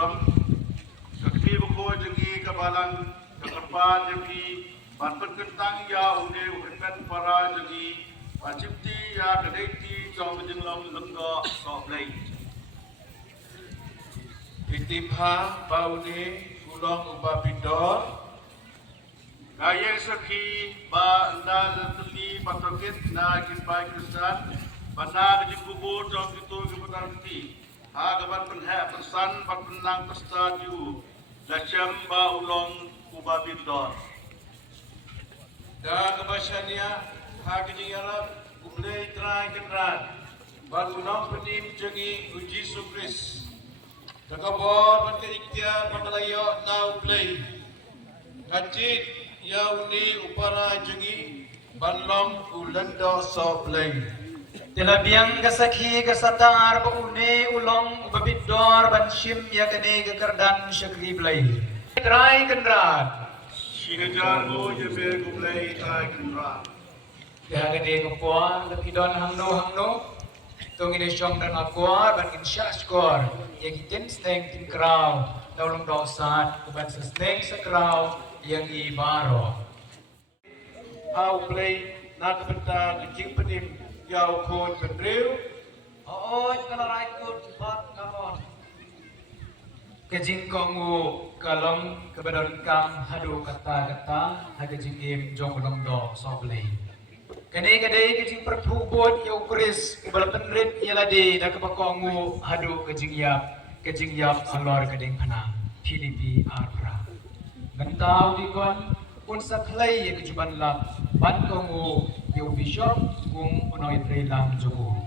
Suram, Sakti Buko Jengi Kabalan, Kakarpa Jengi, Banpen Kentang Ya Unde Uhengan Para Jengi, Pacipti Ya Kadeti Jom Jenglong Lengga Soblay. Itipha Paune Ulong Uba Bidor, Kaya Sakhi Ba Anda Tuli Patokit Na Kimpai Kristan, Bana Kajik Kubur Jom Kitu Kebenaranti, Hagaban Penhak Persan Patpenang Pestaju, Lasyam Ba Ulong Uba Bidor. dan kebasyania Hagji Arab Ublay Trai Kenran, Balunong Penim Jengi Uji Sukris, Takabor Bantai Ikhtiar Bandalayo Na Ublay, Ngajit Ya Uni Upara Jengi, Banlong Ulendo Soblay. Tilabiang kasakhi kasatar paune ulong babidor banshim ya kene kekerdan syakri blai. Trai kendrat. Sinajar Go Yebe Gublay Trai Kenran. Ya kene kupua lapidon hangno. Tung ini syong dan akuar ban insya skor. Ya kitin steng tin kraw. Daulong dosat kuban steng sakraw yang ibaro. Au Play Na Kebenta Kecing Penim Yau Kon Pendriu, Oh, kalau raikut hot kamon. Kejing kongu kalong kebenaran kam hadu kata hagajing im jong ulong do soblay. Kene kejing perpubut ya ukris ubal penrit ya ladi dak kepakongu hadu kejing yap alor keding pana Filipi Arpra. Gantau dikon pun saklay ya kejuban lap ban kongu ya bishop kung unoy trelang jogo.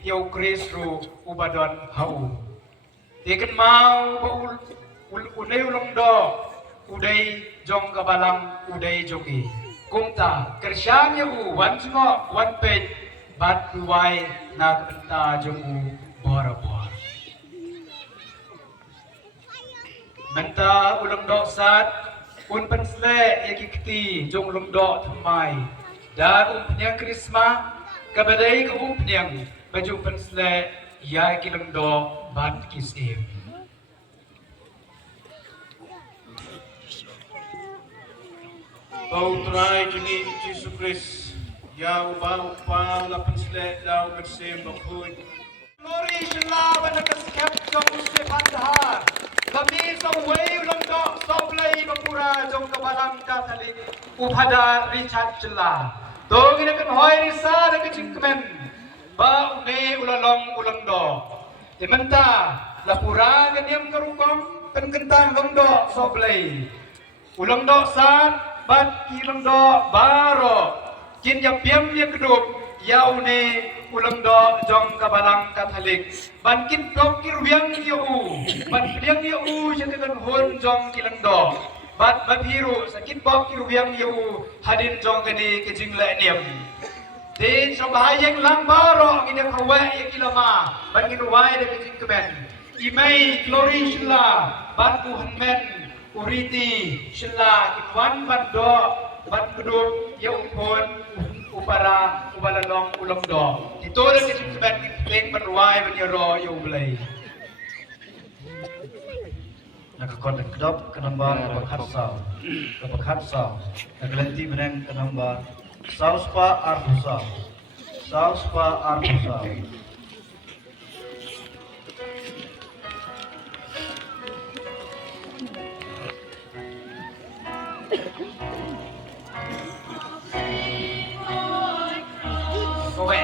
Yau Krisru ubadon hau. Tiken mau ulay ulong do uday jong kabalang uday jogi. Kumta kersyanya wan sungo wan pet bat luway na kenta jong bora-bora. Menta ulong do sat un pensle yakikti jong ulong do thamay. Dan penyang krisma kabadai ka penyang baju pensle ya kilang do bat kisim. Bau Trai Jengi Uji Sukris Yau bau pau lapan slet lau bersem bakun. Glory Shala Banakaskyap Jomuse Pandahar Kami sa way Londo Soblay Bapura Jom Kabalang Katolik Upadar Richard Shala Tong ina kan hoy risa na kachingkmen ba ume ulalong ulando Timanta lapura ganiem karukong penkentang Londo Soblay Ulando san bat kilando baro kin yapiam ya keduk yaune ulando jong kabalang Katolik bankin tokir wiang yu ban piang yu jadikan hon jong kilando bat babiru sakit bokir wiang yu hadin jong kani kejing lainiem din so bahayang lang baro ngine kawa ya kilama ban ginuwai de kejing kemen imai glory Shala ban buhanmen uriti Shala kinwan bando ban keduk ya umpon upara ubalalong ulong do ito rin kasi sabihin kipling panuway banyaro yung ulay Nakakontak kedop kenamba kapakhat saw naglenti meneng kenamba sauspa arbusa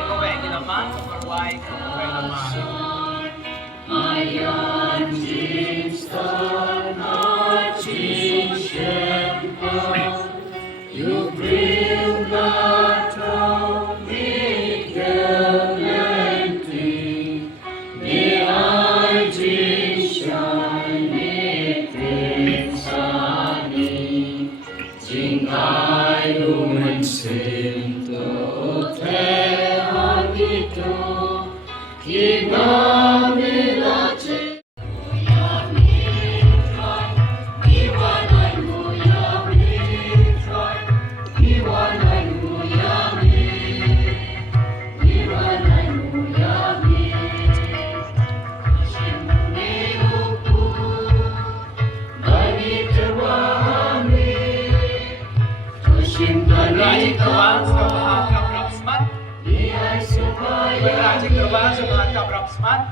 kowe ginaman panuway kowe naman Iron star marching shepherd, you bring the throne gallantly. The eye shine it sunny, sing I lumen sinto te agito, Rajin Kerwaan Sebahan Kabram Smart Rajin Kerwaan Sebahan Kabram Smart